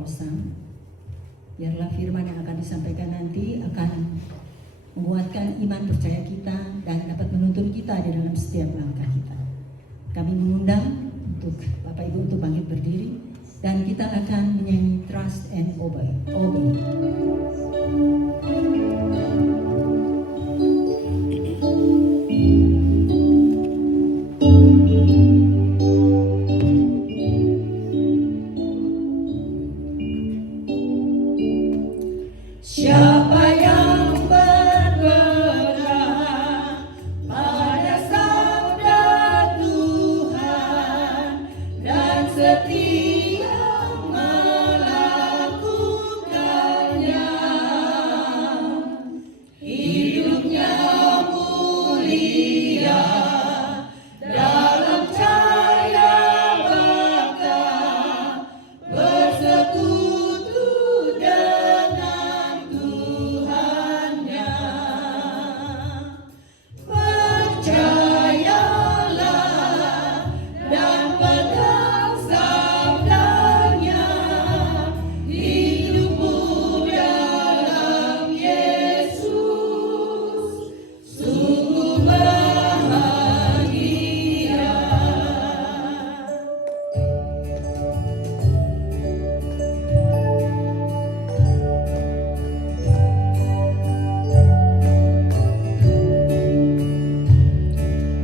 Kolosam. Biarlah firman yang akan disampaikan nanti akan menguatkan iman percaya kita dan dapat menuntun kita di dalam setiap langkah kita. Kami mengundang untuk Bapak Ibu untuk bangkit berdiri dan kita akan menyanyi Trust and Obey. Siapa yang berpegang pada sabda Tuhan dan setia melakukannya, hidupnya mulia dalam cahaya baka, bersekutu dengan Tuhannya. Percayalah dan pegang sabdanya, hidupmu dalam Yesus sungguh bahagia.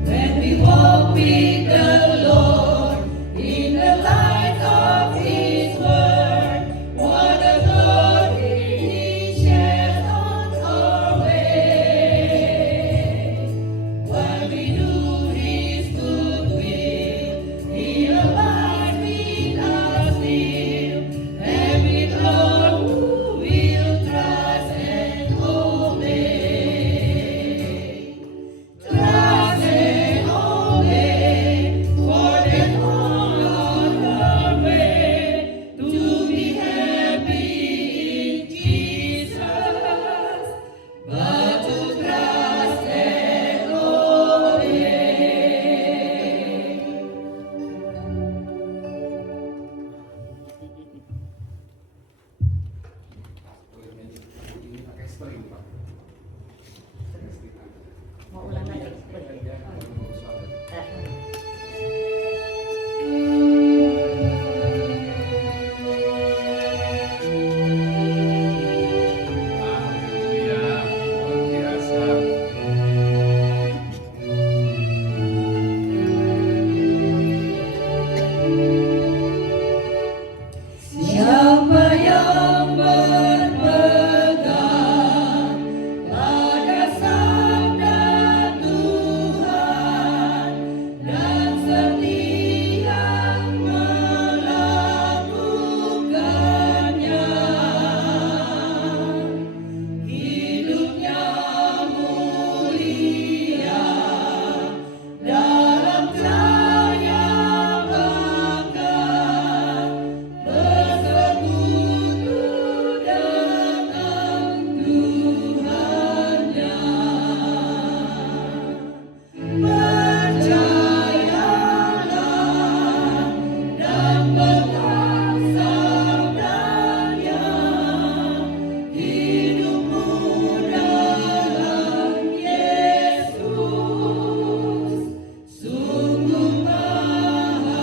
When we walk with the Lord in the light of His word, what a glory He shares on our way. While we do His good will, He abides with us still, and with Lord who will trust and obey. Trust and obey, for there's no other way to be happy in Jesus, but to trust and obey. Mau ulang lagi? Haleluya, luar biasa. Siapa yang berpegang pada sabda Tuhan dan setia melakukannya, hidupnya mulia dalam cahaya baka, bersekutu dengan Tuhannya. Percayalah dan pegang sabdanya, hidupmu dalam Yesus sungguh bahagia.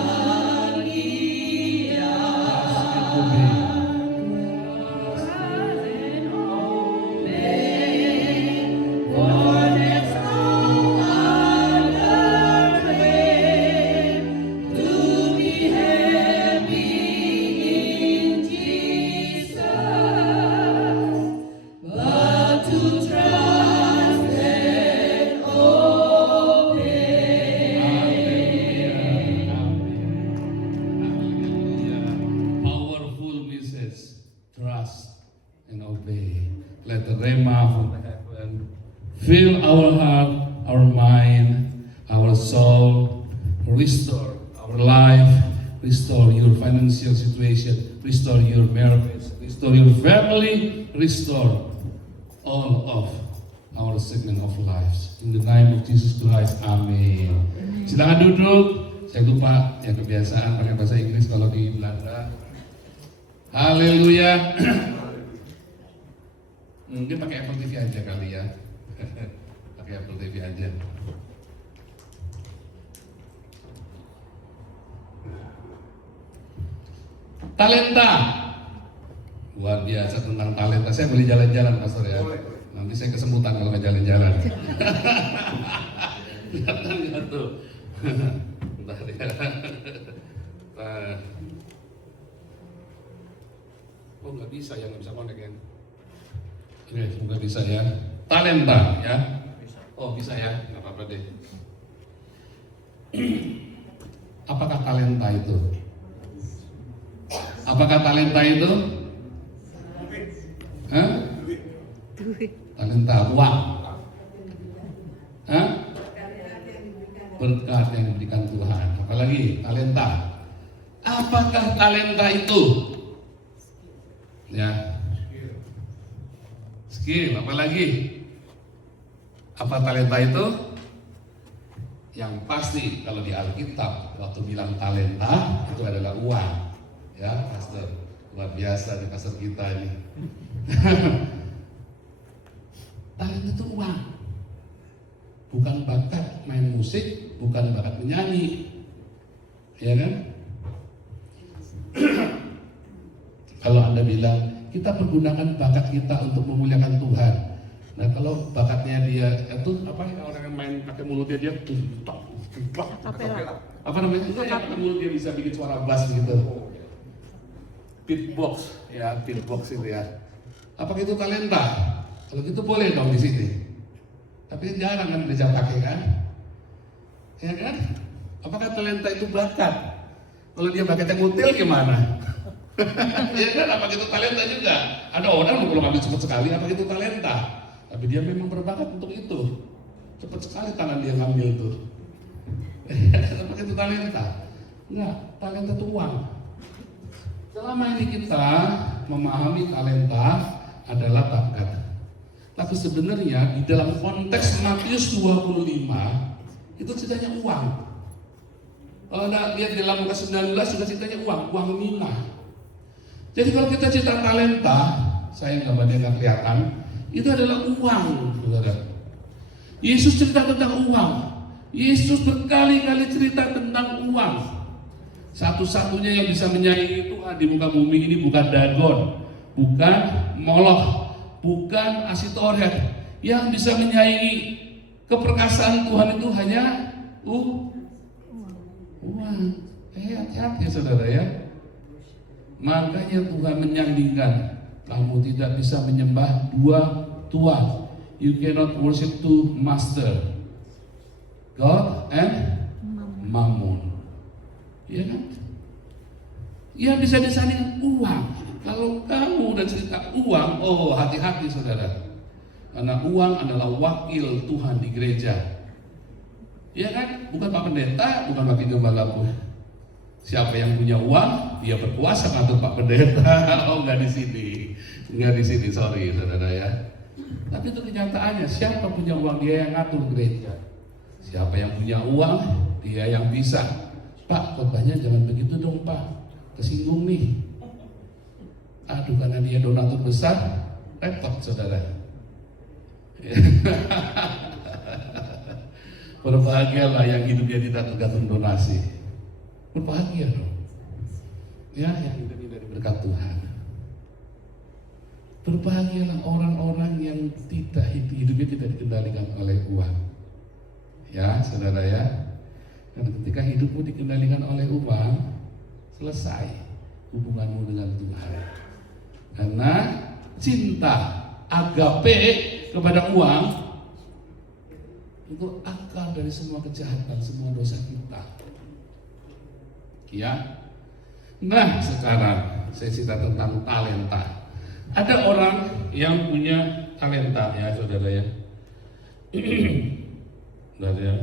For there's no other way to be happy in Jesus, but to trust and obey. Haleluya. Powerful message. Trust and obey. Let the rhema from heaven fill our heart, our mind, our soul, restore our life, restore your financial situation, restore your marriage, restore your family, restore all of our segment of lives. In the name of Jesus Christ, amin. Silakan duduk. Saya lupa ya kebiasaan pakai bahasa Inggris kalau di Belanda. Haleluya. Mungkin pakai Apple TV aja kali ya. Pakai Apple TV aja. Talenta. Luar biasa tentang talenta. Saya boleh jalan-jalan, Pastor ya. Nanti saya kesemutan kalau nggak jalan-jalan. Datang nggak tuh? Bentar ya. Oh nggak bisa ya, nggak bisa connect ya. Oke, semoga bisa ya. Talenta ya. Oh bisa ya, nggak apa-apa deh. Apakah talenta itu? Apakah talenta itu? Hah? Talenta uang? Hah? Berkat yang diberikan Tuhan. Apalagi talenta. Apakah talenta itu? Ya. Skill, apalagi? Apa talenta itu? Yang pasti kalau di Alkitab waktu bilang talenta itu adalah uang. Ya, Pastor. Luar biasa nih pastor kita ini. Talenta itu uang. Bukan bakat main musik, bukan bakat menyanyi. Ya kan? Kalau Anda bilang, kita pergunakan bakat kita untuk memuliakan Tuhan. Nah, kalau bakatnya dia itu apa orang yang main pakai mulutnya dia apa namanya? Itu yang pakai mulut dia bisa bikin suara bass gitu. Beatbox, ya beatbox itu ya. Apakah itu talenta? Kalau gitu boleh dong di sini. Tapi jarang kan bisa pakai kan? Ya kan? Apakah talenta itu bakat? Kalau dia bakatnya ngutil gimana? Ya kan, apa itu talenta juga? Ada orang kalau ngambil cepat sekali, apa itu talenta? Tapi dia memang berbakat untuk itu. Cepat sekali tangan dia ngambil itu. Apa itu talenta? Enggak, talenta itu uang. Selama ini kita memahami talenta adalah bakat. Tapi sebenarnya di dalam konteks Matius 25 itu ceritanya uang. Kalau Anda lihat di dalam Lukas 19 juga ceritanya uang mina. Jadi kalau kita cerita talenta, saya gambarnya nggak kelihatan, itu adalah uang, saudara. Yesus cerita tentang uang. Yesus berkali-kali cerita tentang uang. Satu-satunya yang bisa menyaingi Tuhan di muka bumi ini bukan Dagon, bukan Moloch, bukan Asitoret. Yang bisa menyaingi keperkasaan Tuhan itu hanya uang. Hati-hati saudara ya. Makanya Tuhan menyandingkan, kamu tidak bisa menyembah dua tuan. You cannot worship two master, God and Mammon. Ya kan? Yang bisa disandingkan uang. Kalau kamu udah cerita uang, oh hati-hati saudara. Karena uang adalah wakil Tuhan di gereja. Ya kan? Bukan Pak Pendeta, bukan Wakil Gembala pun. Siapa yang punya uang, dia berkuasa ngatur Pak Pendeta. Oh nggak di sini, sorry saudara ya. Tapi itu kenyataannya, siapa punya uang dia yang ngatur gereja. Siapa yang punya uang, dia yang bisa. Pak, khotbahnya jangan begitu dong Pak, kesinggung nih. Aduh, karena dia donatur besar, repot saudara. Berbahagialah yang hidupnya tidak tergantung donasi. Berbahagia dong. Ya, yang hidupnya dari berkat Tuhan. Berbahagialah orang-orang yang tidak hidupnya tidak dikendalikan oleh uang. Ya, saudara ya. Dan ketika hidupmu dikendalikan oleh uang, selesai hubunganmu dengan Tuhan. Karena cinta agape kepada uang itu akar dari semua kejahatan, semua dosa kita. Ya. Nah, sekarang saya cerita tentang talenta. Ada orang yang punya talenta ya, saudara ya. Saudara ya.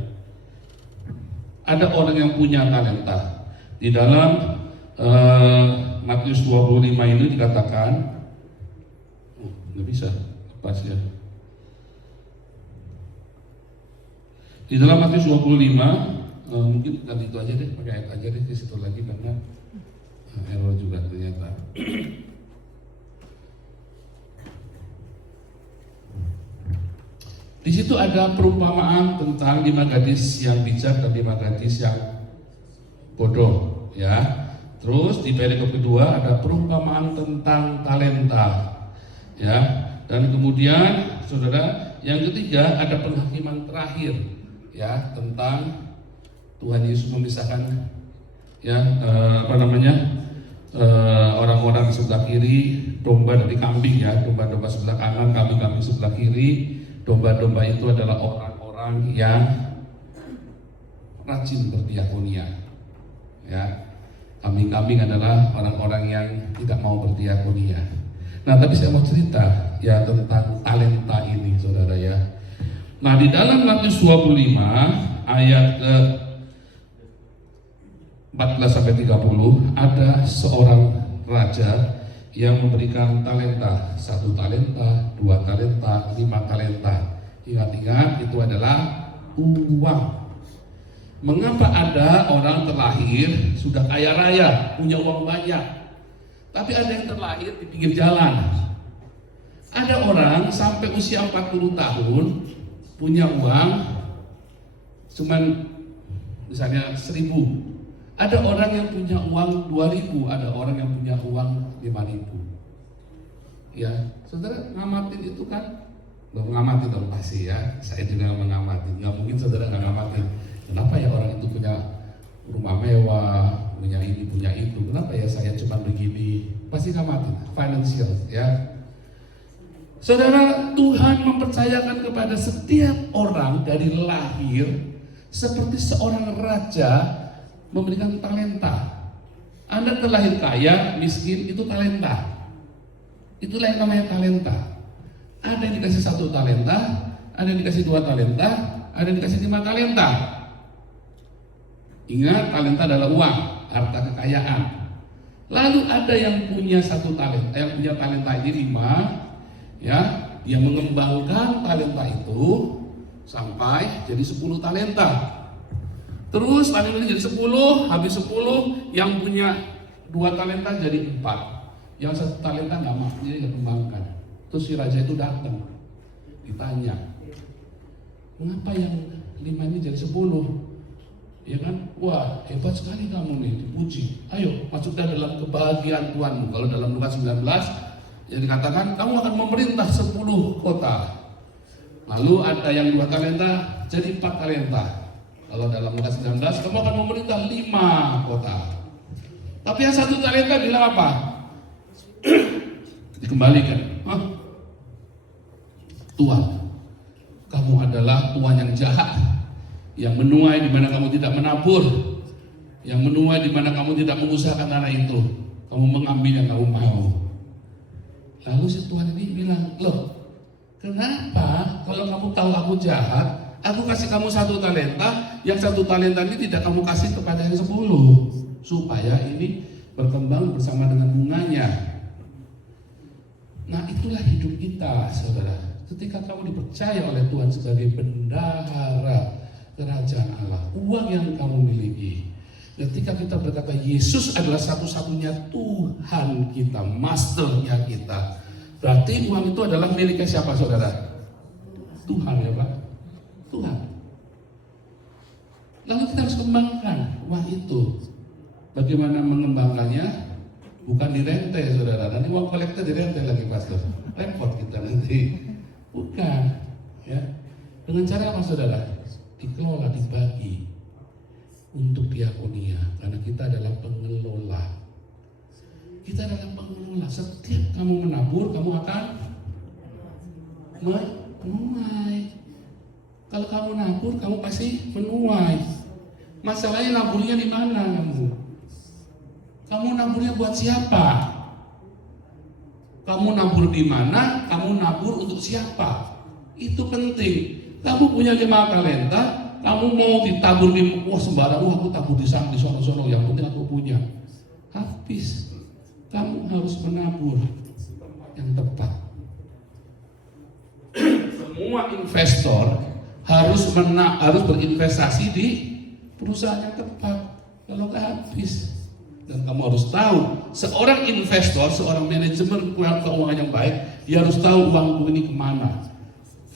Ada orang yang punya talenta. Di dalam Matius 25 ini dikatakan, nggak bisa, lepas ya. Di dalam Matius 25, mungkin tadi itu aja deh, pakai ayat aja deh di situ lagi karena Error juga ternyata. Di situ ada perumpamaan tentang 5 gadis yang bijak dan 5 gadis yang bodoh, ya. Terus di perikop kedua ada perumpamaan tentang talenta, ya. Dan kemudian, saudara, yang ketiga ada penghakiman terakhir, ya, tentang Tuhan Yesus memisahkan, ya, orang-orang sebelah kiri, domba dari kambing, ya, domba-domba sebelah kanan, kambing-kambing sebelah kiri. Domba-domba itu adalah orang-orang yang rajin berdiakonia, ya. Kambing-kambing adalah orang-orang yang tidak mau berdiakonia. Nah, tapi saya mau cerita, ya, tentang talenta ini, saudara, ya. Nah, di dalam Matius 25 ayat ke 14 sampai 30 ada seorang raja yang memberikan talenta, 1 talenta, 2 talenta, 5 talenta. Ingat-ingat, itu adalah uang. Mengapa ada orang terlahir sudah kaya raya, punya uang banyak, tapi ada yang terlahir di pinggir jalan? Ada orang sampai usia 40 tahun punya uang cuman misalnya 1.000. Ada orang yang punya uang 2.000, ada orang yang punya uang 5.000. Ya, saudara ngamatin itu kan? Nggak mengamati dong pasti, ya. Saya juga mengamati. Nggak mungkin saudara nggak ngamatin. Kenapa ya orang itu punya rumah mewah, punya ini, punya itu? Kenapa ya saya cuma begini? Pasti ngamatin. Financial, ya. Saudara, Tuhan mempercayakan kepada setiap orang dari lahir seperti seorang raja memberikan talenta. Anda terlahir kaya, miskin, itu talenta. Itulah yang namanya talenta. Ada yang dikasih 1 talenta, ada yang dikasih 2 talenta, ada yang dikasih 5 talenta. Ingat, talenta adalah uang, harta kekayaan. Lalu ada yang punya 1 talenta, yang punya talenta ini 5, ya, dia mengembangkan talenta itu sampai jadi 10 talenta. Terus talenta jadi 10, habis 10 yang punya 2 talenta jadi 4. Yang 1 talenta nggak mampu, jadi nggak kembangkan. Terus si raja itu datang, ditanya, mengapa yang 5 ini jadi 10? Ya kan? Wah, hebat sekali kamu nih, dipuji. Ayo, masukkan dalam kebahagiaan Tuhanmu. Kalau dalam Lukas 19 yang dikatakan kamu akan memerintah 10 kota. Lalu ada yang 2 talenta jadi 4 talenta. Kalau dalam Lukas 19 kamu akan memerintah 5 kota. Tapi yang 1 talenta bilang apa? Dikembalikan. Hah? Tuhan, kamu adalah Tuhan yang jahat, yang menuai di mana kamu tidak menabur, yang menuai di mana kamu tidak mengusahakan tanah itu. Kamu mengambil yang kamu mau. Lalu si Tuhan ini bilang, loh, kenapa kalau kamu tahu aku jahat, aku kasih kamu 1 talenta, yang 1 talenta ini tidak kamu kasih kepada yang 10, supaya ini berkembang bersama dengan bunganya. Nah, itulah hidup kita, saudara. Ketika kamu dipercaya oleh Tuhan sebagai bendahara kerajaan Allah, uang yang kamu miliki. Ketika kita berkata Yesus adalah satu-satunya Tuhan kita, masternya kita, berarti uang itu adalah miliknya siapa, saudara? Tuhan, ya Pak? Tuhan. Lalu kita harus kembangkan uang itu. Bagaimana mengembangkannya? Bukan dirente, saudara. Nanti uang kolektor dirente lagi, pastor. Repot kita nanti. Bukan, ya. Dengan cara apa, saudara? Dikelola, dibagi untuk diakonia, karena kita adalah pengelola. Kita adalah pengelola. Setiap kamu menabur, kamu akan menuai. Kalau kamu nabur, kamu pasti menuai. Masalahnya naburnya di mana kamu? Kamu naburnya buat siapa? Kamu nabur di mana? Kamu nabur untuk siapa? Itu penting. Kamu punya 5 talenta, kamu mau ditabur di sembarang, aku tabur di sana, di sono-sono, yang penting aku punya. Habis. Kamu harus menabur yang tepat. Semua investor harus berinvestasi di perusahaan yang tepat. Kalau nggak habis. Dan kamu harus tahu, seorang investor, seorang manajemen keuangan yang baik, dia harus tahu uangku ini kemana.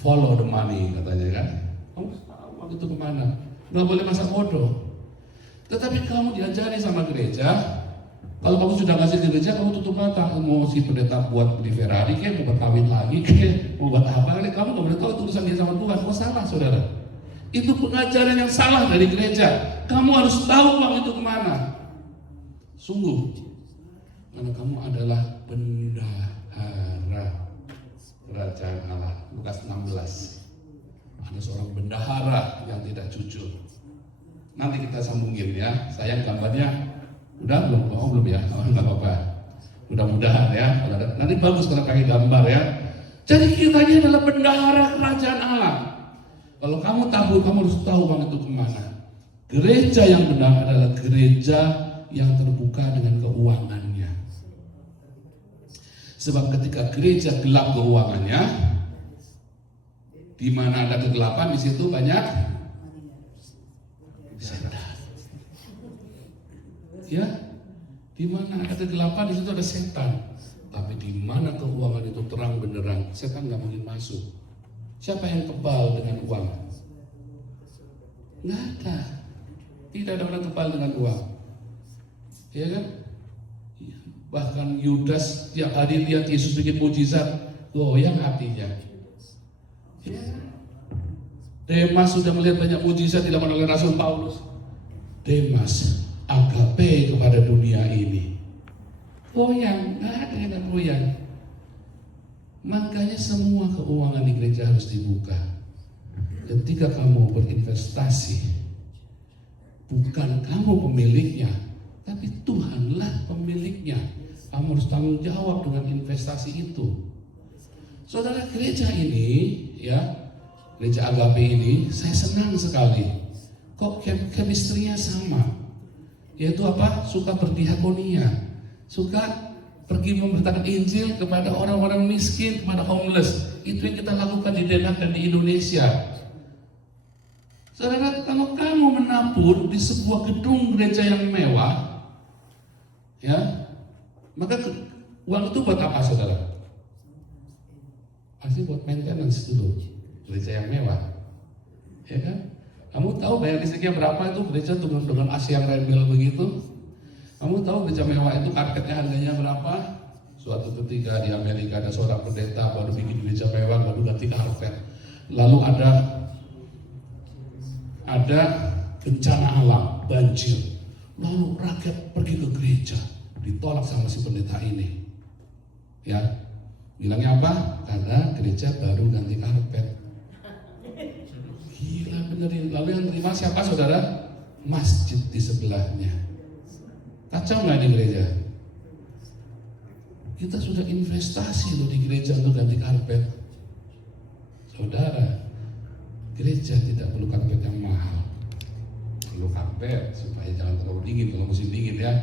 Follow the money katanya kan. Kamu harus tahu uang itu kemana. Nggak boleh masa bodoh. Tetapi kamu diajari sama gereja, kalau kamu sudah kasih ke gereja, kamu tutup mata. Mau si pendeta buat beli Ferrari, kayak mau berkawin lagi, kayak mau buat apa, kamu nggak boleh tahu itu urusan dia sama Tuhan. Oh salah saudara. Itu pengajaran yang salah dari gereja. Kamu harus tahu uang itu kemana. Sungguh, karena kamu adalah bendahara kerajaan Allah. Lukas 16. Ada seorang bendahara yang tidak jujur. Nanti kita sambungin ya. Sayang gambarnya udah belum? Oh belum ya? Oh nggak apa-apa. Mudah-mudahan ya. Nanti bagus kalau pakai gambar ya. Jadi kita ini adalah bendahara kerajaan Allah. Kalau kamu tahu, kamu harus tahu uang itu kemana. Gereja yang benar adalah gereja yang terbuka dengan keuangannya. Sebab ketika gereja gelap keuangannya, di mana ada kegelapan, di situ banyak setan. Ya, di mana ada kegelapan, di situ ada setan. Tapi di mana keuangan itu terang benderang, setan nggak mungkin masuk. Siapa yang kebal dengan uang? Nggak ada. Tidak ada orang kebal dengan uang. Ya kan? Bahkan Yudas tiap hari lihat Yesus bikin mujizat, goyang hatinya. Ya. Demas sudah melihat banyak mujizat dilakukan oleh Rasul Paulus. Demas agape kepada dunia ini. Goyang, nggak ada yang goyang. Makanya semua keuangan di gereja harus dibuka. Ketika kamu berinvestasi, bukan kamu pemiliknya, tapi Tuhanlah pemiliknya. Kamu harus tanggung jawab dengan investasi itu. Saudara, gereja ini, ya, gereja Agape ini, saya senang sekali. Kok chemistry-nya sama? Yaitu apa? Suka berdiakonia, suka pergi memberitakan Injil kepada orang-orang miskin, kepada homeless. Itu yang kita lakukan di Denmark dan di Indonesia. Saudara, kalau kamu menabur di sebuah gedung gereja yang mewah, ya, maka uang itu buat apa, saudara? Pasti buat maintenance dulu gereja yang mewah, ya kan? Kamu tahu bayar listriknya berapa itu gereja dengan AC yang rebel begitu? Kamu tahu gereja mewah itu karpetnya harganya berapa? Suatu ketika di Amerika ada seorang pendeta baru bikin gereja mewah, baru ganti karpet. Lalu ada bencana alam, banjir. Lalu rakyat pergi ke gereja, ditolak sama si pendeta ini. Ya, bilangnya apa? Karena gereja baru ganti karpet. Gila benerin. Lalu yang terima siapa, saudara? Masjid di sebelahnya. Kacau nggak di gereja? Kita sudah investasi loh di gereja untuk ganti karpet. Saudara, gereja tidak perlu karpet yang mahal. Perlu karpet supaya jangan terlalu dingin kalau musim dingin ya.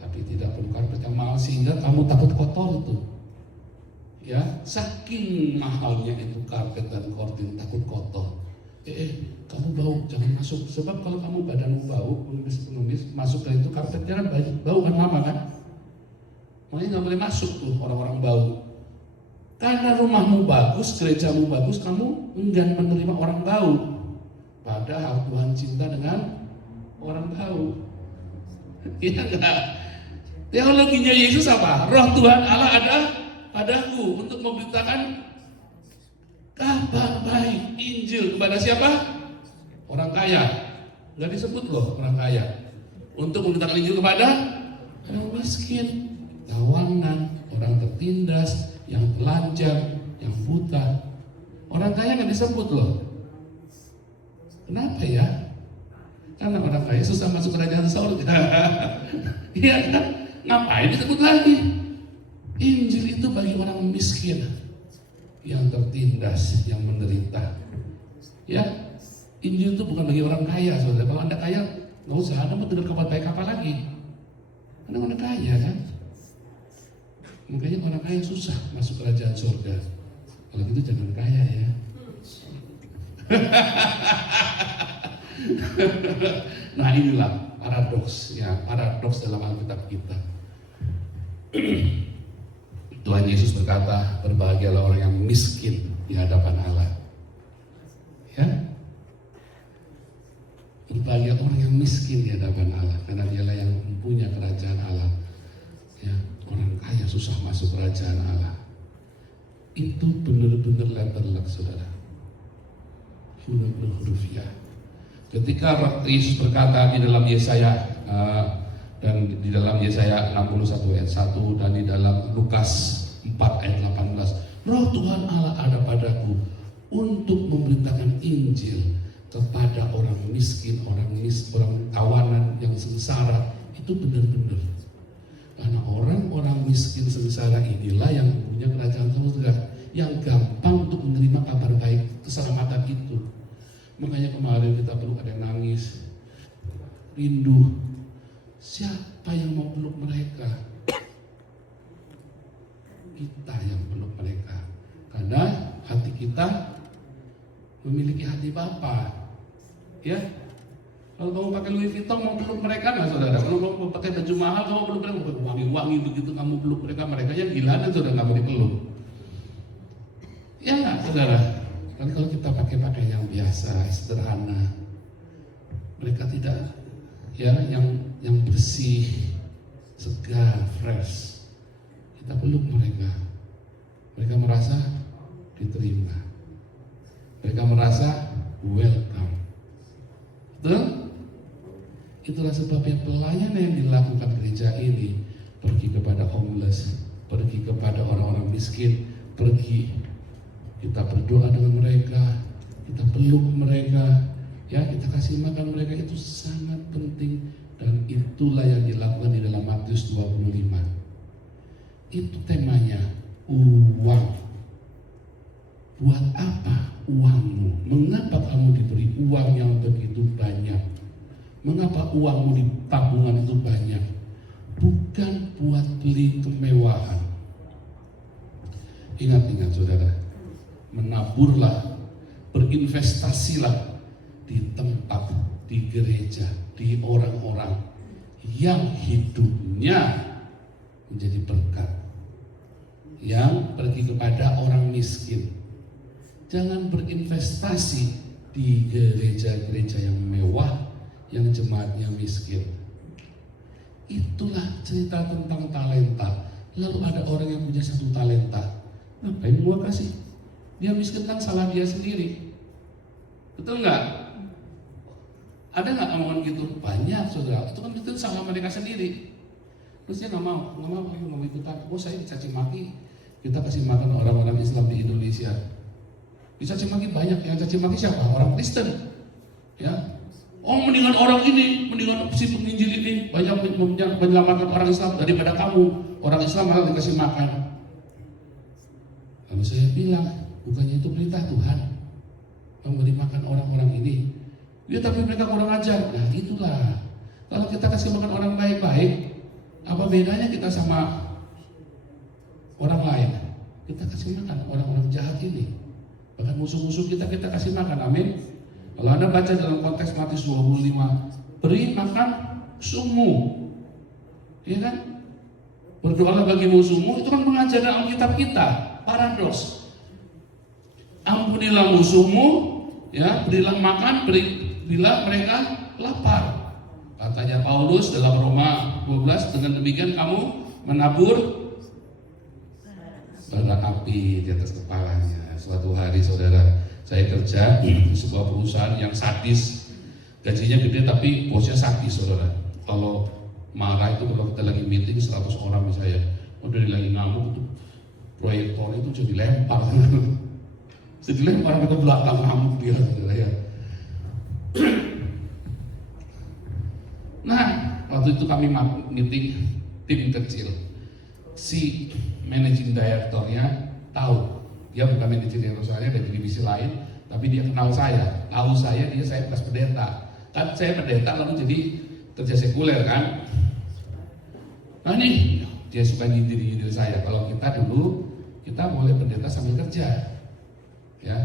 Tapi tidak perlu karpet yang mahal sehingga kamu takut kotor itu. Ya, saking mahalnya itu karpet dan kordin, takut kotor. Kamu bau, jangan masuk. Sebab kalau kamu badanmu bau, pengemis masuk ke itu karpetnya kan bau kan lama kan. Makanya nggak boleh masuk tuh orang-orang bau. Karena rumahmu bagus, gerejamu bagus, kamu enggan menerima orang bau. Padahal Tuhan cinta dengan orang bau. Iya enggak? Teologinya Yesus apa? Roh Tuhan Allah ada padaku untuk memberitakan kabar baik, Injil kepada siapa? Orang kaya. Nggak disebut loh orang kaya. Untuk memberitakan Injil kepada orang miskin, tawanan, orang tertindas, yang telanjang, yang buta. Orang kaya nggak disebut loh. Kenapa ya? Karena orang kaya susah masuk kerajaan surga. Iya kan? Ngapain disebut lagi? Injil itu bagi orang miskin, yang tertindas, yang menderita. Ya, Injil itu bukan bagi orang kaya, saudara. Kalau Anda kaya, nggak usah, Anda mau dengar kabar baik apa lagi? Anda orang kaya kan? Makanya orang kaya susah masuk kerajaan surga. Kalau gitu jangan kaya ya. Nah inilah paradoks, ya, paradoks dalam Alkitab kita. Tuhan Yesus berkata, berbahagialah orang yang miskin di hadapan Allah. Ya, berbahagia orang yang miskin di hadapan Allah, karena dialah yang mempunyai kerajaan Allah. Ya, orang kaya susah masuk kerajaan Allah. Itu benar-benar letterlek, saudara. Huruf ya. Ketika Yesus berkata di dalam Yesaya dan di dalam Yesaya 61 ayat 1 dan di dalam Lukas 4 ayat 18, Roh Tuhan Allah ada padaku untuk memberitakan Injil kepada orang miskin, orang tawanan yang sengsara. Itu benar-benar, karena orang-orang miskin sengsara inilah yang punya kerajaan surga, yang gampang untuk menerima kabar baik keselamatan itu. Makanya kemarin kita peluk, ada yang nangis, rindu. Siapa yang mau peluk mereka? Kita yang peluk mereka, karena hati kita memiliki hati Bapa. Ya, kalau kamu pakai Louis Vuitton mau peluk mereka nggak, saudara? Kalau kamu pakai baju mahal kamu peluk mereka, wangi-wangi begitu kamu peluk mereka yang gila dan saudara nggak mau dipeluk. Ya nggak, saudara? Dan kalau kita pakai pakaian yang biasa, sederhana, mereka tidak, ya, yang bersih, segar, fresh, kita peluk mereka merasa diterima, mereka merasa welcome. Betul? Itulah sebabnya pelayanan yang dilakukan gereja ini, pergi kepada homeless, pergi kepada orang-orang miskin, pergi, kita berdoa dengan mereka, kita peluk mereka, ya, kita kasih makan mereka. Itu sangat penting, dan itulah yang dilakukan di dalam Matius 25. Itu temanya, uang. Buat apa uangmu? Mengapa kamu diberi uang yang begitu banyak? Mengapa uangmu di tabungan itu banyak? Bukan buat beli kemewahan. Ingat-ingat, saudara, menaburlah, berinvestasilah di tempat, di gereja, di orang-orang yang hidupnya menjadi berkat, yang pergi kepada orang miskin. Jangan berinvestasi di gereja-gereja yang mewah, yang jemaatnya miskin. Itulah cerita tentang talenta. Lalu ada orang yang punya satu talenta, ngapain gua kasih? Dia miskin kan salah dia sendiri. Betul nggak? Ada nggak omongan gitu? Banyak, saudara. Itu kan betul salah mereka sendiri. Terus dia nggak mau ikutan. Oh, saya dicaci maki. Kita kasih makan orang-orang Islam di Indonesia. Dicaci maki banyak. Yang caci maki siapa? Orang Kristen. Ya. Oh, mendingan orang ini, mendingan si penginjil ini banyak menyelamatkan orang Islam daripada kamu. Orang Islam malah dikasih makan. Lalu saya bilang, bukannya itu perintah Tuhan memberi makan orang-orang ini? Ya, tapi mereka kurang ajar. Nah, itulah. Kalau kita kasih makan orang baik-baik, apa bedanya kita sama orang lain? Kita kasih makan orang-orang jahat ini. Bahkan musuh-musuh kita kasih makan. Amin. Kalau Anda baca dalam konteks Matius 25, beri makan musuhmu, ya kan? Berdoalah bagi musuhmu, itu kan pengajaran Alkitab kita. Paradoks. Ampunilah musuhmu, ya, berilah makan, bila mereka lapar. Katanya Paulus dalam Roma 12, dengan demikian kamu menabur bara api di atas kepalanya. Suatu hari, saudara, saya kerja di sebuah perusahaan yang sadis, gajinya gede tapi bosnya sadis, saudara. Kalau marah itu, kalau kita lagi meeting 100 orang misalnya, udah lagi ngamuk itu, proyektor itu jadi lempar, jadi lempar ke belakang, ngamuk dia, saudara, ya. Nah, waktu itu kami meeting tim kecil. Si managing directornya tahu, dia bukan managing director saya dari divisi lain, tapi dia kenal saya, tahu saya bekas pendeta. Kan saya pendeta lalu jadi kerja sekuler kan. Nah nih, dia suka nyindir saya. Kalau kita dulu, kita boleh pendeta sambil kerja, ya.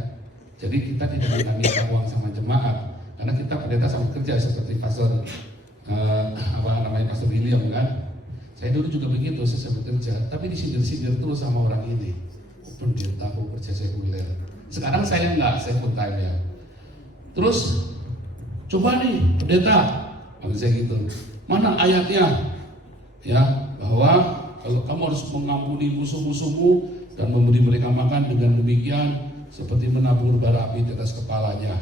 Jadi kita tidak minta uang sama jemaat, karena kita pendeta sambil kerja seperti Pastor Pastor William kan. Saya dulu juga begitu, saya bekerja, tapi disindir-sindir terus sama orang ini. Pendeta aku kerja sekuler. Sekarang saya enggak, saya full time ya. Terus coba nih pendeta, kalau saya gitu, mana ayatnya? Ya, bahwa kalau kamu harus mengampuni musuh-musuhmu dan memberi mereka makan, dengan demikian seperti menabur bara api di atas kepalanya.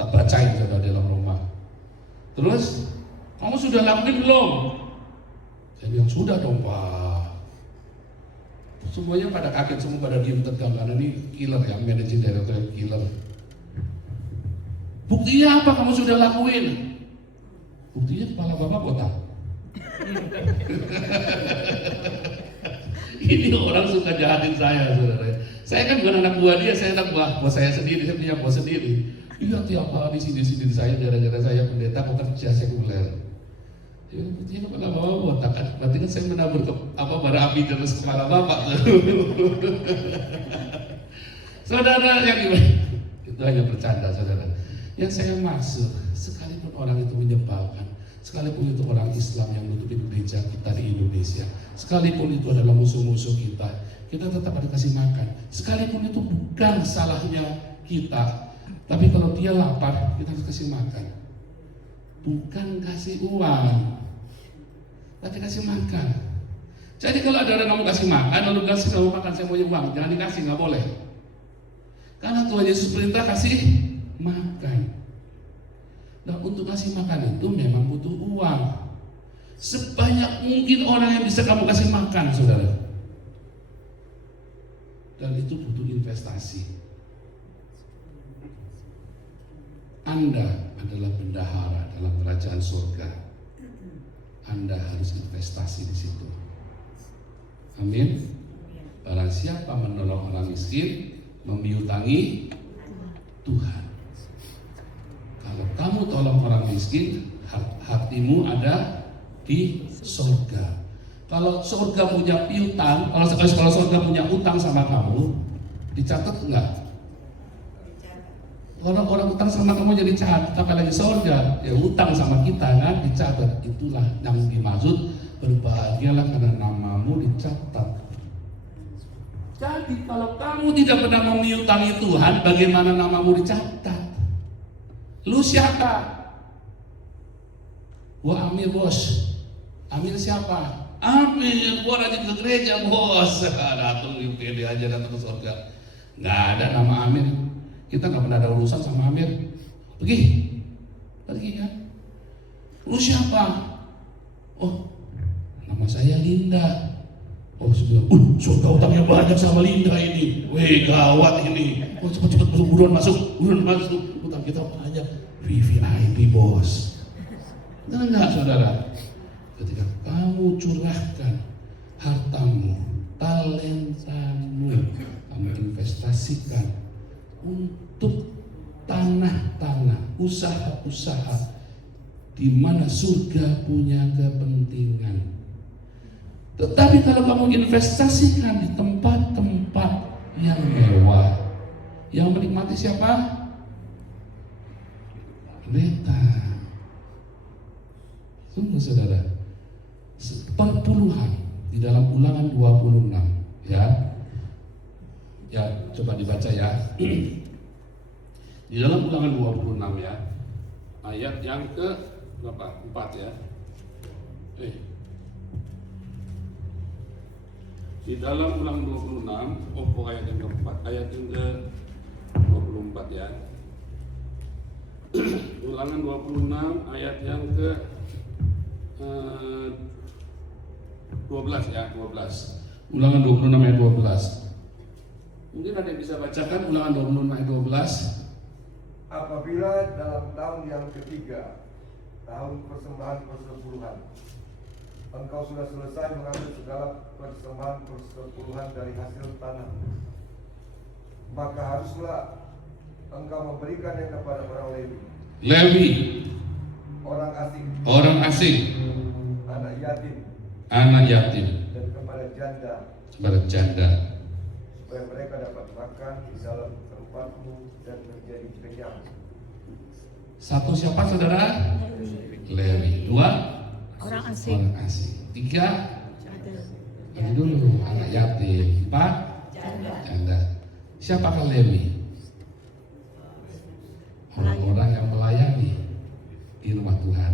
Tak bacain saudara dalam rumah. Terus kamu sudah lakuin belum? Saya bilang sudah dong Pak. Semuanya pada kaget, semua pada diem tegang karena ini killer ya, managing director killer. Buktinya apa kamu sudah lakuin? Buktinya kepala bapak botak. Ini orang suka jahatin saya, saudara. Saya kan bukan anak buah dia, saya anak buah bos saya sendiri, saya punya bos sendiri. Iya tiap hari sini saya gara-gara saya pendeta mau kerja sekuler. Ya, buktinya kepala bapak botak kan, berarti kan saya menabur bara api terus kepala bapak. Saudara yang itu hanya bercanda, saudara. Yang saya maksud, sekalipun orang itu menyebalkan, sekalipun itu orang Islam yang nutupin gereja kita di Indonesia, sekalipun itu adalah musuh-musuh kita, kita tetap harus kasih makan. Sekalipun itu bukan salahnya kita, tapi kalau dia lapar, kita harus kasih makan. Bukan kasih uang, tapi kasih makan. Jadi kalau ada orang kamu kasih makan, lalu kasih kamu makan, saya mau uang, jangan dikasih, nggak boleh. Karena Tuhan Yesus perintah kasih makan. Nah, untuk kasih makan itu memang butuh uang. Sebanyak mungkin orang yang bisa kamu kasih makan, saudara. Dan itu butuh investasi. Anda adalah bendahara dalam kerajaan surga. Anda harus investasi di situ. Amin. Barang siapa menolong orang miskin, membiutangi Tuhan. Kalau kamu tolong orang miskin, hatimu ada di surga. Kalau surga punya piutang, kalau surga punya utang sama kamu, dicatat enggak? Kalau orang utang sama kamu jadi catat, apalagi surga, ya utang sama kita kan dicatat. Itulah yang dimaksud berbahagialah karena namamu dicatat. Jadi kalau kamu tidak pernah memiutangi Tuhan, bagaimana namamu dicatat? Lu siapa? Gua Amir bos. Amir siapa? Amir, gua rajin ke gereja bos. Datang di UPD aja, datang ke surga. Nggak ada nama Amir. Kita nggak pernah ada urusan sama Amir. Pergi kan? Lu siapa? Oh, nama saya Linda. Oh, sudah. Surga utangnya banyak sama Linda ini. Weh, gawat ini. Oh, cepet buruan masuk. Utang kita banyak. VVIP bos. Enggak, saudara. Ketika kamu curahkan hartamu, talentamu, kamu investasikan untuk tanah-tanah, usaha-usaha di mana surga punya kepentingan. Tetapi kalau kamu investasikan di tempat-tempat yang mewah, yang menikmati siapa? Pendeta. Sungguh saudara, perpuluhan di dalam Ulangan 26 ya. Ya, coba dibaca ya. Di dalam Ulangan 26 ya, ayat yang ke berapa? 4 ya. Di dalam Ulangan 26, ayat yang keempat, ayat yang ke 24 ya. Ulangan 26 ayat yang ke 12 ya, 12. Ulangan 26 ayat 12. Mungkin ada yang bisa bacakan Ulangan 26 ayat 12. Apabila dalam tahun yang ketiga, tahun persembahan persepuluhan, engkau sudah selesai mengambil segala persembahan persepuluhan dari hasil tanah, maka haruslah engkau memberikannya kepada orang Lewi, orang asing, anak yatim, dan kepada janda, supaya mereka dapat makan di dalam tempatmu dan menjadi kenyang. Satu siapa saudara? Lewi. 2, Orang asing. orang asing. 3, ini dulu anak yatim. 4, janda. Siapakah Lewi? Orang-orang yang melayani di rumah Tuhan.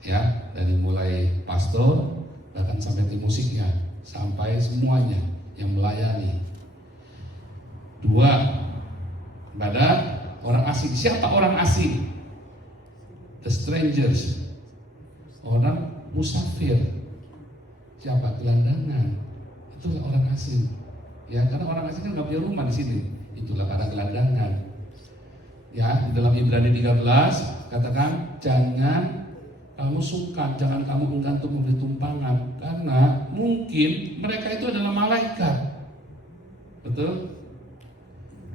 Ya, dari mulai pastor bahkan sampai tim musiknya, sampai semuanya yang melayani. 2, pada orang asing. Siapa orang asing? The strangers. Orang musafir. Siapa? Gelandangan. Itulah orang asing. Ya, karena orang asing kan nggak punya rumah di sini. Itulah karena gelandangan. Ya, di dalam Ibrani 13 katakan jangan kamu sungkan, jangan kamu enggan untuk memberi tumpangan, karena mungkin mereka itu adalah malaikat. Betul?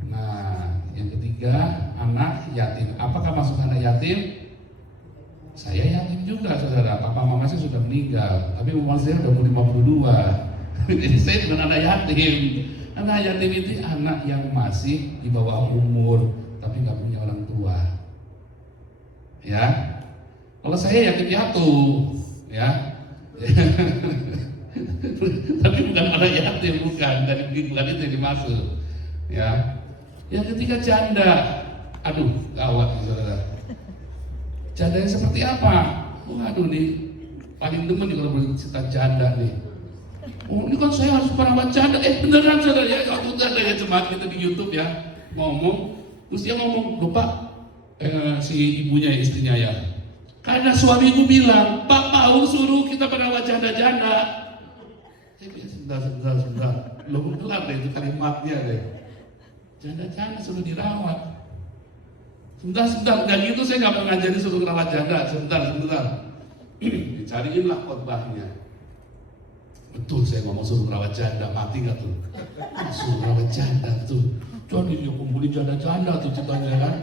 Nah, yang ketiga, anak yatim. Apakah masuk anak yatim? Saya yatim juga, saudara. Papa mama saya sudah meninggal, tapi umur saya udah mau 52. Jadi saya bukan anak yatim. Anak yatim itu anak yang masih di bawah umur, tapi nggak punya orang tua. Ya, kalau saya yatim piatu, ya. Tapi bukan anak yatim, bukan itu yang dimaksud. Ya. Yang ketiga janda. Aduh, gawat nih saudara. Janda yang seperti apa? Waduh nih, paling demen nih kalau boleh cerita janda nih. Oh, ini kan saya harus merawat janda. Beneran saudara ya, waktu itu ada ya jemaat kita di YouTube ya ngomong, terus dia ngomong, lupa si ibunya istrinya ya. Karena suamiku bilang, Pak Paul suruh kita merawat janda-janda. Saya bilang sebentar, belum kelar deh itu kalimatnya deh. Janda-janda suruh dirawat. Sebentar, dan itu saya nggak pernah ngajari suruh merawat janda. Sebentar. Dicariinlah khotbahnya. Betul saya ngomong suruh merawat janda, mati nggak tuh? Suruh merawat janda tuh. Jadi dia kumpulin janda-janda tuh ceritanya kan.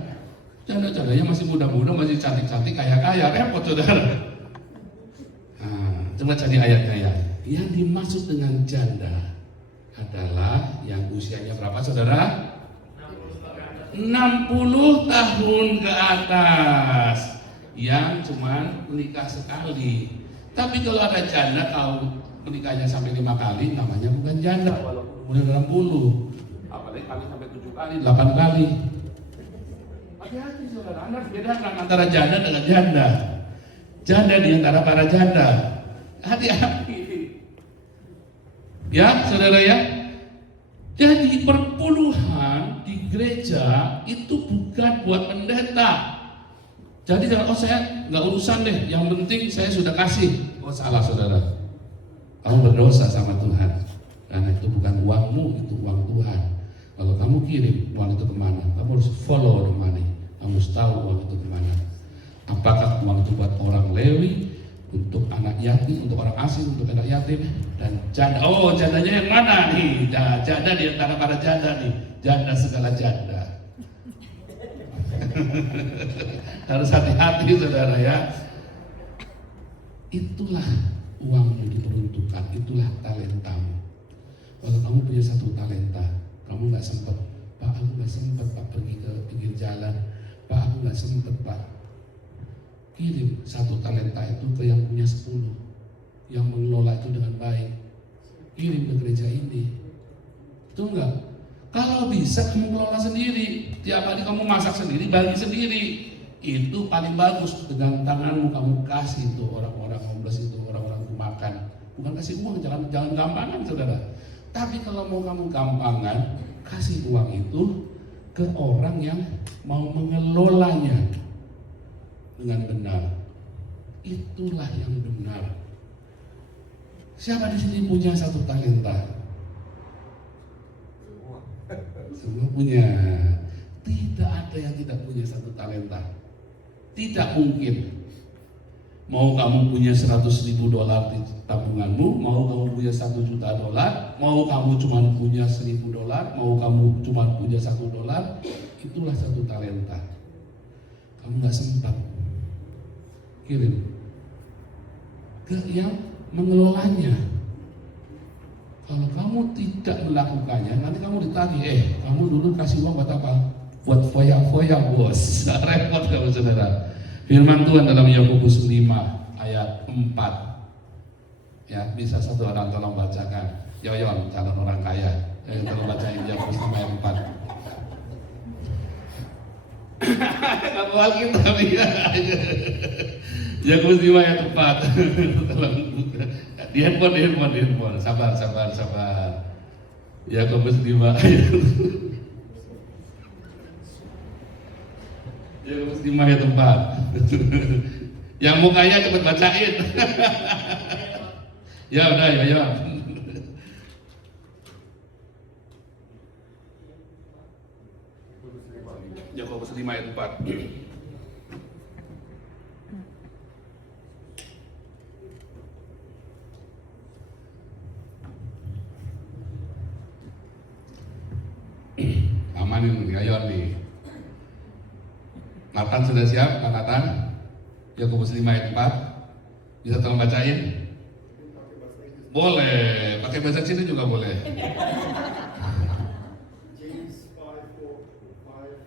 Janda-jandanya masih muda-muda, masih cantik-cantik, kaya-kaya, repot saudara. Nah, coba cari ayatnya ya. Yang dimaksud dengan janda adalah yang usianya berapa saudara? 60 tahun ke atas, yang cuman menikah sekali. Tapi kalau ada janda tahu menikahnya sampai 5 kali, namanya bukan janda walaupun umurnya 60. Apalagi kali sampai 7 kali, 8 kali. Hati-hati saudara, Anda bedakan antara janda dengan janda. Janda di antara para janda. Hati-hati. Ya, saudara ya. Jadi perpuluhan di gereja itu bukan buat pendeta. Jadi jangan, saya nggak urusan deh, yang penting saya sudah kasih. Oh salah saudara. Kamu berdosa sama Tuhan. Karena itu bukan uangmu, itu uang Tuhan. Kalau kamu kirim uang itu kemana? Kamu harus follow the money. Kamu harus tahu uang itu kemana. Apakah uang itu buat orang Lewi, untuk anak yatim, untuk orang asing, untuk anak yatim, dan janda. Oh, jandanya yang mana nih? Janda di antara para janda nih. Janda segala janda. Harus hati-hati saudara ya. Itulah uangmu diperuntukkan, itulah talentamu. Kalau kamu punya 1 talenta, kamu nggak sempat, Pak aku nggak sempat Pak pergi ke pinggir jalan, Pak aku nggak sempat Pak. Kirim 1 talenta itu ke yang punya 10, yang mengelola itu dengan baik. Kirim ke gereja ini. Betul nggak? Kalau bisa kamu kelola sendiri, tiap hari kamu masak sendiri, bagi sendiri. Itu paling bagus. Dengan tanganmu kamu kasih itu orang-orang homeless itu, orang-orang makan. Bukan kasih uang, jangan gampangan saudara. Tapi kalau mau kamu gampangan, kasih uang itu ke orang yang mau mengelolanya dengan benar. Itulah yang benar. Siapa di sini punya 1 talenta? Semua punya. Tidak ada yang tidak punya 1 talenta. Tidak mungkin. Mau kamu punya $100.000 di tabunganmu, mau kamu punya $1 juta, mau kamu cuma punya $1.000, mau kamu cuma punya $1, itulah 1 talenta. Kamu nggak sempat kirim ke yang mengelolanya. Kalau kamu tidak melakukannya, nanti kamu ditagih, kamu dulu kasih uang buat apa? Buat foya-foya bos. Repot kalau saudara. Firman Tuhan dalam Yakobus 5 ayat 4. Ya, bisa satu orang tolong bacakan. Yoyon, calon orang kaya. Tolong bacain Yakobus 5 ayat 4. Kamu Alkitab ya. Yakobus 5 ayat 4. Tolong di handphone. Sabar. Yakobus 5 ayat Yakobus 5 ayat 4. Yang mukanya cepat bacain. Ya udah ya. Yakobus 5 ayat 4. Amanin nih, ayo nih. Nathan sudah siap, Pak Nathan? Yakobus 5 ayat 4. Bisa tolong bacain? Boleh, pakai bahasa Cina juga boleh. James 5:5 verse 4.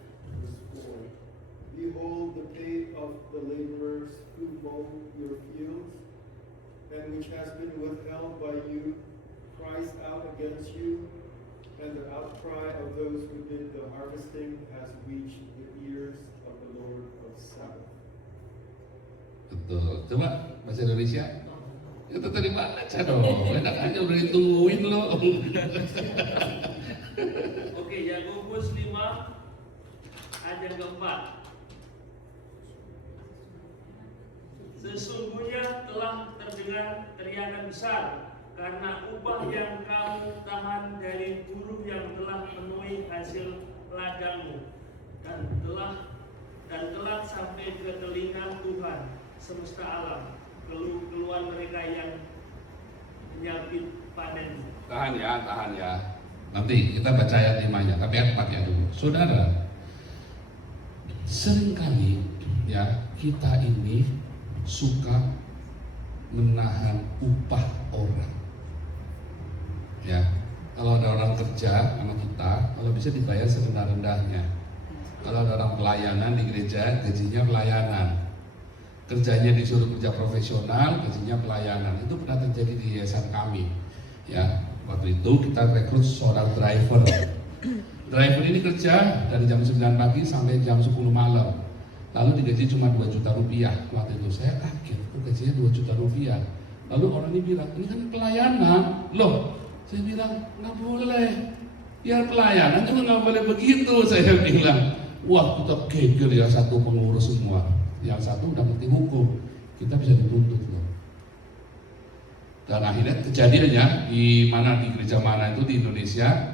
Behold the pay of the laborers who mow your fields, and which has been withheld by you, cries out against you, and the outcry of those who did the harvesting has reached the ears of the Lord of Sabbath. Betul. Coba bahasa Indonesia. Itu tadi baca dong. Enak aja udah ditungguin lo. Oke, Yakobus 5 ayat yang keempat. Sesungguhnya telah terdengar teriakan besar karena upah yang kamu tahan dari buruh yang telah menuai hasil ladangmu dan telah sampai ke telinga Tuhan semesta alam, keluhan mereka yang menyabit panen. Tahan ya. Nanti kita baca ayat 5-nya, tapi ayat 4 ya dulu. Saudara, seringkali ya kita ini suka menahan upah orang. Ya, kalau ada orang kerja sama kita, kalau bisa dibayar serendah-rendahnya. Kalau ada orang pelayanan di gereja, gajinya pelayanan. Kerjanya disuruh kerja profesional, gajinya pelayanan. Itu pernah terjadi di yayasan kami. Ya, waktu itu kita rekrut seorang driver. Driver ini kerja dari jam 9 pagi sampai jam 10 malam. Lalu digaji cuma 2 juta rupiah. Waktu itu saya kaget, kok gajinya 2 juta rupiah. Lalu orang ini bilang, ini kan pelayanan. Loh, saya bilang, nggak boleh. Ya pelayanan juga nggak boleh begitu. Saya bilang, wah kita geger ya, satu pengurus semua. Yang satu udah ngerti hukum, kita bisa dituntut loh. Dan akhirnya kejadiannya di gereja mana itu di Indonesia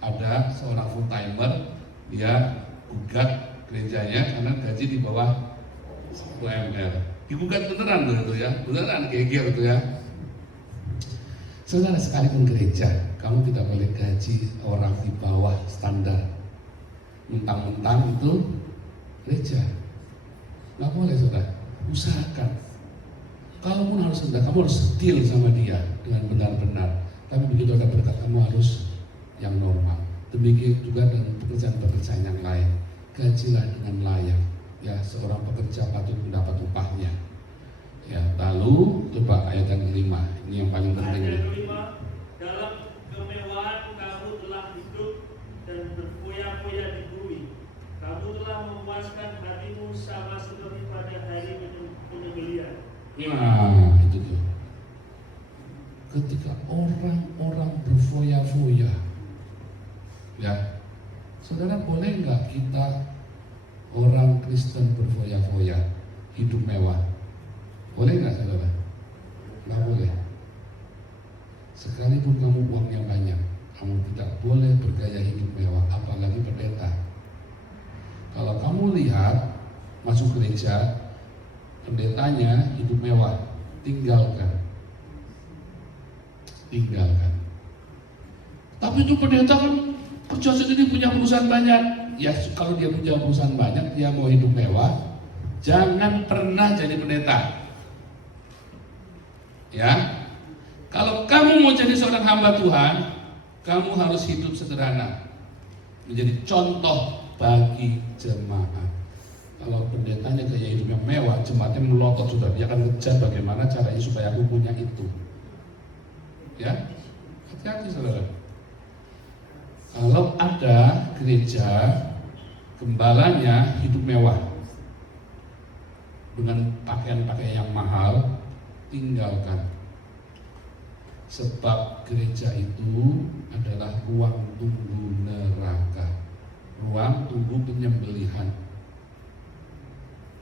ada seorang full timer, dia gugat gerejanya karena gaji di bawah UMR. Digugat beneran tuh itu ya, beneran geger tuh ya. Saudara, sekalipun gereja, kamu tidak boleh gaji orang di bawah standar. Mentang-mentang itu gereja. Nggak boleh, saudara. Usahakan. Kalaupun harus rendah, kamu harus setil sama dia dengan benar-benar. Tapi begitu ada berkat, kamu harus yang normal. Demikian juga dengan pekerjaan-pekerjaan yang lain. Gajilah dengan layak. Ya, seorang pekerja patut mendapat upahnya. Ya, lalu coba ayat yang kelima. Ini yang paling penting. Ayat yang kelima, dalam kemewahan kamu telah hidup dan berfoya-foya di bumi. Kamu telah memuaskan hatimu sama seperti pada hari penyembelihan. Nah, itu tuh. Ketika orang-orang berfoya-foya, ya, saudara, boleh nggak kita orang Kristen berfoya-foya, hidup mewah? Boleh nggak, saudara? Nggak boleh. Sekalipun kamu uangnya banyak, kamu tidak boleh bergaya hidup mewah, apalagi pendeta. Kalau kamu lihat masuk gereja, pendetanya hidup mewah, tinggalkan. Tapi itu pendeta kan kerja sendiri, punya perusahaan banyak. Ya kalau dia punya perusahaan banyak, dia mau hidup mewah, jangan pernah jadi pendeta. Ya, kalau kamu mau jadi seorang hamba Tuhan, kamu harus hidup sederhana, menjadi contoh bagi jemaat. Kalau pendetanya gaya hidup yang mewah, jemaatnya melotot sudah, dia akan ngejar bagaimana caranya supaya aku punya itu. Ya, hati-hati saudara. Kalau ada gereja gembalanya hidup mewah dengan pakaian-pakaian yang mahal, tinggalkan. Sebab gereja itu adalah ruang tunggu neraka, ruang tunggu penyembelihan.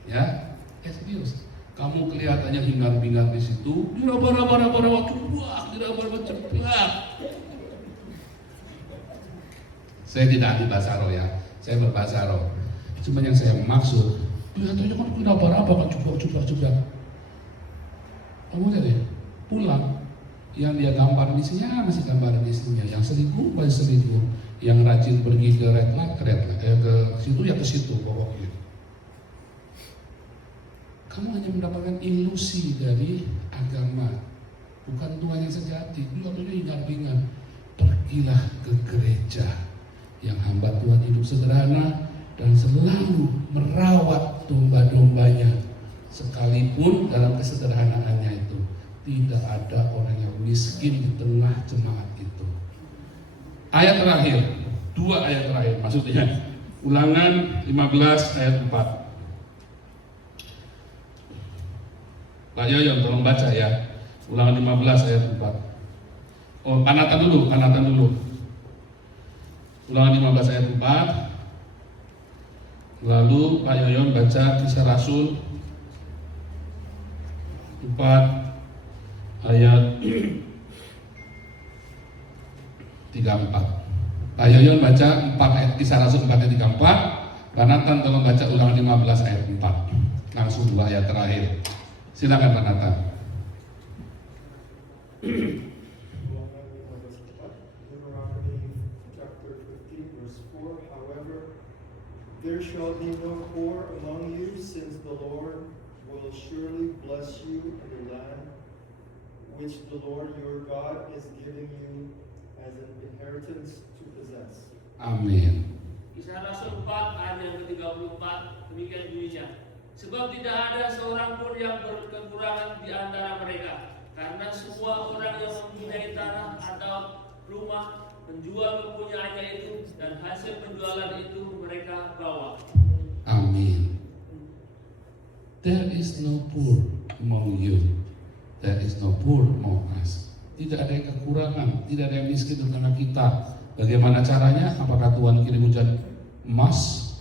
Ya, serius. Kamu kelihatannya hingar-bingar di situ, diraba-raba ceplak. Saya tidak anti bahasa roh ya, saya berbahasa roh. Cuma yang saya maksud, kelihatannya kan diraba-raba kan ceplak. Kamu jadi pulang, yang dia gambar isinya masih gambar isinya, yang selingkuh masih selingkuh, yang rajin pergi ke red light, ke situ ya ke situ pokoknya. Kamu hanya mendapatkan ilusi dari agama, bukan Tuhan yang sejati. Kelihatannya hingar-bingar. Pergilah ke gereja yang hamba Tuhan hidup sederhana dan selalu merawat domba-dombanya, sekalipun dalam kesederhanaannya itu tidak ada orang yang miskin di tengah jemaat itu. Ayat terakhir, 2 ayat terakhir maksudnya, Ulangan 15 ayat 4. Pak Yoyon tolong baca ya, Ulangan 15 ayat 4. Oh, kanatan dulu. Ulangan 15 ayat 4. Lalu Pak Yoyon baca Kisah Rasul 4 ayat 34. Pak Yoyon baca 4 ayat Kisah Rasul 4 ayat 34. Kanatan tolong baca Ulangan 15 ayat 4. Langsung 2 ayat terakhir. Silakan Pak Nathan. Deuteronomy chapter 15 verse 4. However, there shall be no poor among you, since the Lord will surely bless you in the land which the Lord your God is giving you as an inheritance to possess. Amin. Kisah Rasul 4 ayat yang ke-34 demikian bunyinya. Sebab tidak ada seorang pun yang berkekurangan di antara mereka, karena semua orang yang mempunyai tanah atau rumah menjual kepunyaannya itu, dan hasil penjualan itu mereka bawa. Amin. There is no poor among you. There is no poor among us. Tidak ada yang kekurangan, tidak ada yang miskin di tengah kita. Bagaimana caranya? Apakah Tuhan kirim hujan emas,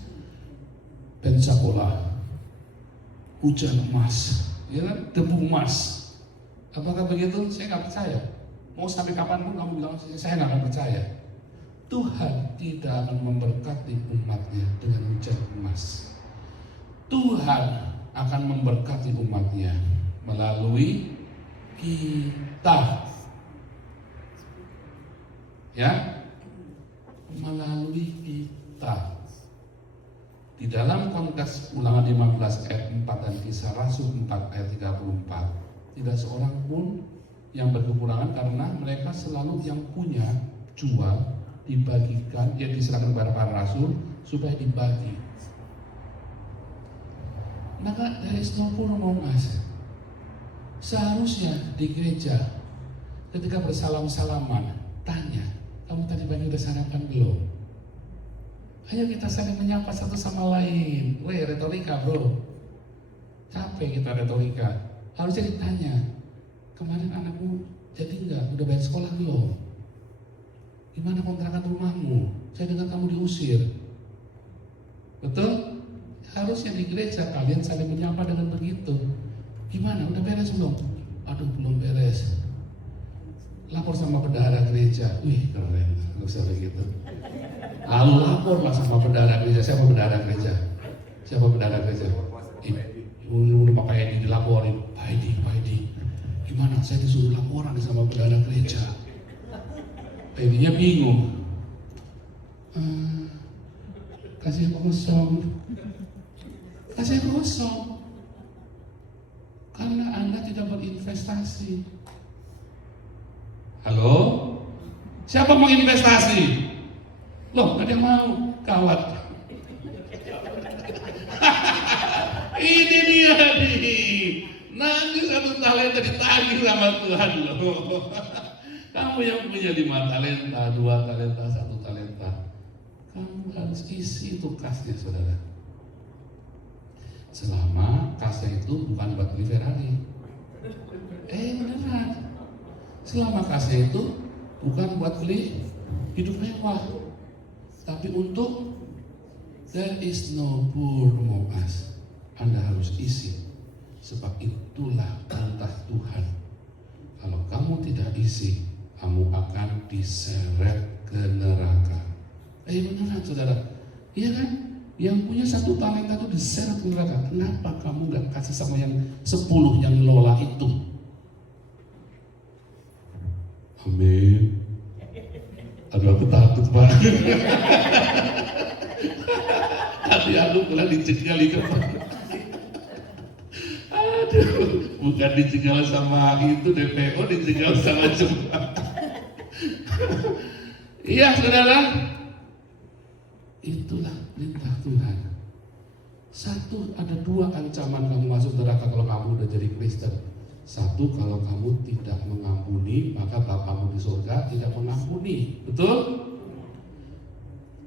pensacola, hujan emas, ya kan? Debu emas? Apakah begitu? Saya nggak percaya. Mau sampai kapanpun kamu bilang saya nggak akan percaya. Tuhan tidak akan memberkati umatnya dengan hujan emas. Tuhan akan memberkati umatnya melalui kita, ya, melalui kita. Di dalam konteks Ulangan 15 ayat 4 dan Kisah Rasul 4 ayat 34, tidak seorang pun yang berkekurangan, karena mereka selalu yang punya jual, dibagikan, yang diserahkan kepada para rasul supaya dibagi. Maka there is no poor among us. Seharusnya di gereja ketika bersalam-salaman tanya, kamu tadi pagi udah sarapan belum? Ayo kita saling menyapa satu sama lain. Weh, retorika bro, capek kita retorika. Harusnya ditanya, kemarin anakmu jadi enggak? Udah bayar sekolah belum? Gimana kontrakan rumahmu? Saya dengar kamu diusir. Betul? Harusnya di gereja kalian saling menyapa dengan begitu. Gimana? Udah beres belum? Aduh, belum beres. Lapor sama bendahara gereja. Wih, keren. Nggak usah begitu. Lalu laporlah sama bendahara gereja. Siapa bendahara gereja? Siapa bendahara gereja? Udah Pak Edi dilaporin. Pak Edi. Gimana? Saya disuruh laporan sama bendahara gereja. Pak Edinya bingung. Kasih kosong. Karena Anda tidak berinvestasi. Halo? Siapa mau investasi? Loh, gak ada yang mau. Kawat. 1 talenta ditagih sama Tuhan loh. Kamu yang punya 5 talenta, 2 talenta, 1 talenta, kamu harus isi itu kasnya, saudara. Selama kasnya itu bukan buat beli Ferrari. Beneran. Selama kasnya itu bukan buat beli hidup mewah, tapi untuk there is no poor among us. Anda harus isi. Sebab itulah perintah Tuhan. Kalau kamu tidak isi, kamu akan diseret ke neraka. Beneran saudara. Iya kan? Yang punya 1 talenta itu diseret ke neraka. Kenapa kamu gak kasih sama yang 10 yang ngelola itu? Amin. Aduh, aku takut Pak. Hati aku pernah dicegal ikan. Aduh, bukan dicegal sama itu DPO, dicegal sama jemaat. Iya saudara, itulah perintah Tuhan. 1, ada 2 ancaman kamu masuk neraka kalau kamu udah jadi Kristen. 1, kalau kamu tidak mengampuni, maka Bapamu di surga tidak mengampuni. Betul?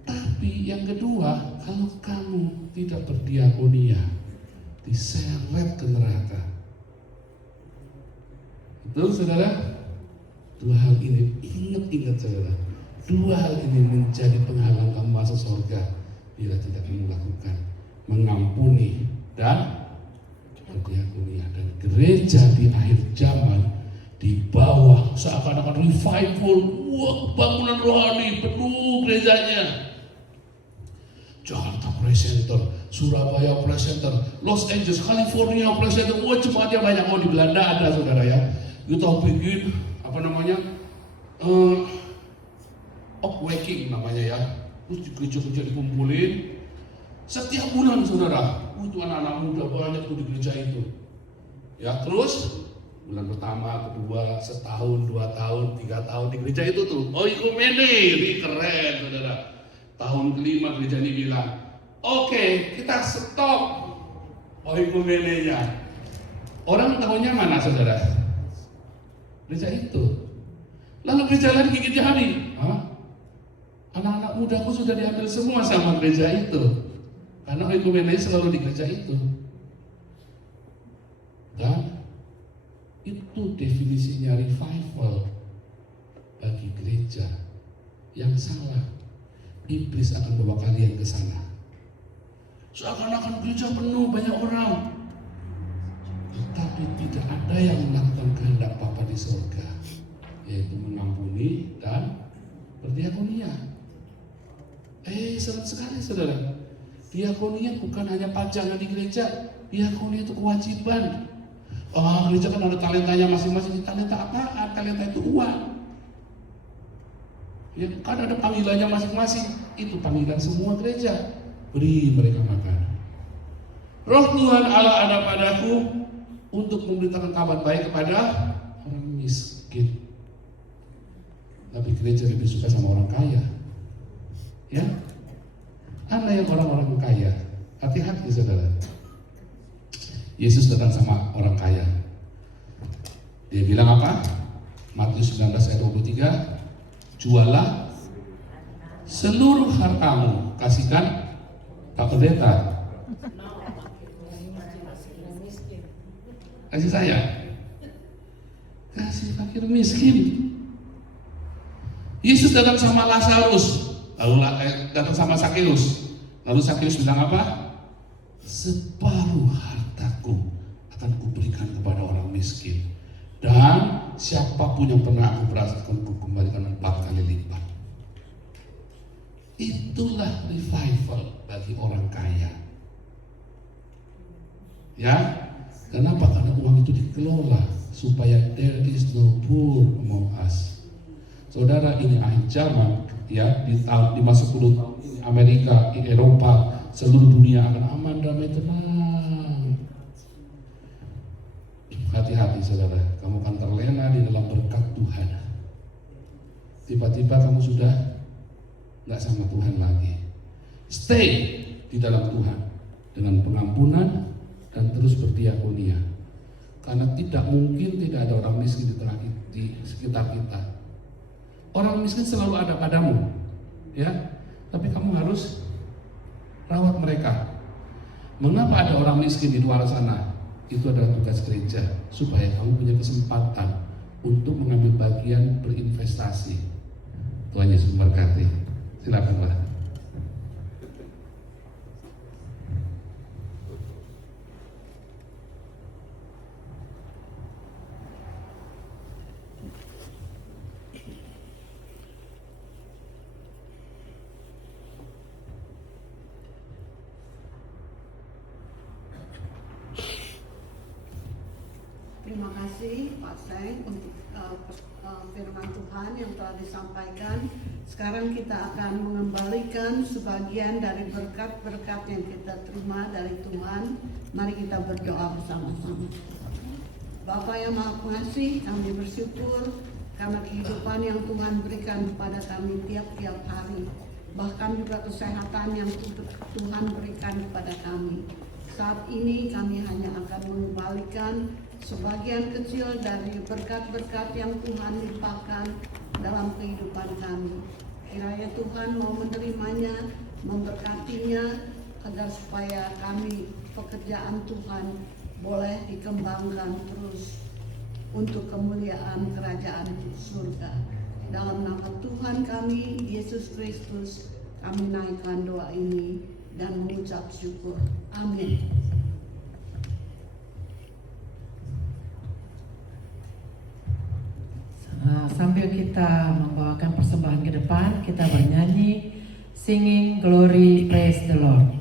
Tapi yang kedua, kalau kamu tidak berdiakonia, diseret ke neraka. Betul saudara? 2 hal ini, ingat saudara, 2 hal ini menjadi penghalang kamu masuk surga bila tidak kamu lakukan. Mengampuni dan berdiakonia. Dan gereja di akhir zaman di bawah seakan-akan revival, bangunan rohani penuh gerejanya. Jakarta Presenter, Surabaya Presenter, Los Angeles, California Presenter, jemaatnya banyak. Di Belanda ada saudara ya. Kita bikin Waking namanya ya. Terus di gereja-gereja dikumpulin setiap bulan saudara. Itu anak-anak muda banyak tuh di gereja itu. Ya terus bulan pertama, kedua, setahun, 2 tahun, 3 tahun di gereja itu tuh. Ikumene, ini keren saudara. Tahun kelima gereja ini bilang, oke, kita stop oikumenenya. Orang tahunya mana saudara? Gereja itu. Lalu gereja lain gigit jari. Anak-anak mudaku sudah diambil semua sama gereja itu. Karena oikumenenya selalu di gereja itu. Dan itu definisinya revival bagi gereja yang salah. Iblis akan bawa kalian ke sana. Seakan-akan gereja penuh banyak orang, tetapi tidak ada yang melakukan kehendak Bapa di surga, yaitu mengampuni dan berdiakonia. Senang sekali saudara. Diakonia bukan hanya pajangan di gereja, diakonia itu kewajiban. Gereja kan ada talentanya masing-masing. Talenta apa? Talenta itu uang. Ya, kan ada panggilannya masing-masing. Itu panggilan semua gereja. Beri mereka makan. Roh Tuhan Allah ada padaku untuk memberitakan kabar baik kepada orang miskin. Tapi gereja lebih suka sama orang kaya. Ya, Anda yang orang-orang kaya, hati-hati saudara. Yesus datang sama orang kaya. Dia bilang apa? Matius 19 ayat 23. Jualah seluruh hartamu, kasihkan Pak Pendeta. Kasih saya. Kasih fakir miskin. Yesus datang sama Lazarus, lalu datang sama Sakeus. Lalu Sakeus bilang apa? Separuh hartaku akan kuberikan kepada orang miskin. Dan siapapun yang pernah aku berhasil akan kembalikan 4 kali lipat. Itulah revival bagi orang kaya. Ya, kenapa? Karena uang itu dikelola supaya there is no poor among us. Saudara, ini akhir zaman ya, di masa 10 tahun ini Amerika, Eropa, seluruh dunia akan aman, damai, tenang. Hati-hati saudara, kamu akan terlena di dalam berkat Tuhan. Tiba-tiba kamu sudah nggak sama Tuhan lagi. Stay di dalam Tuhan dengan pengampunan dan terus berdiakonia. Karena tidak mungkin tidak ada orang miskin di sekitar kita. Orang miskin selalu ada padamu, ya. Tapi kamu harus rawat mereka. Mengapa ada orang miskin di luar sana? Itu adalah tugas gereja, supaya kamu punya kesempatan untuk mengambil bagian berinvestasi. Tuhan Yesus memberkati. Silakan Pak. Terima kasih Pak Seng untuk firman Tuhan yang telah disampaikan. Sekarang kita akan mengembalikan sebagian dari berkat-berkat yang kita terima dari Tuhan. Mari kita berdoa bersama-sama. Bapa yang Maha Pengasih, kami bersyukur karena kehidupan yang Tuhan berikan kepada kami tiap-tiap hari. Bahkan juga kesehatan yang Tuhan berikan kepada kami. Saat ini kami hanya akan mengembalikan sebagian kecil dari berkat-berkat yang Tuhan limpahkan dalam kehidupan kami. Kiranya Tuhan mau menerimanya, memberkatinya, agar supaya kami, pekerjaan Tuhan, boleh dikembangkan terus untuk kemuliaan kerajaan surga. Dalam nama Tuhan kami, Yesus Kristus, kami naikkan doa ini dan mengucap syukur. Amin. Sambil kita membawakan persembahan ke depan, kita bernyanyi Singing Glory Praise the Lord.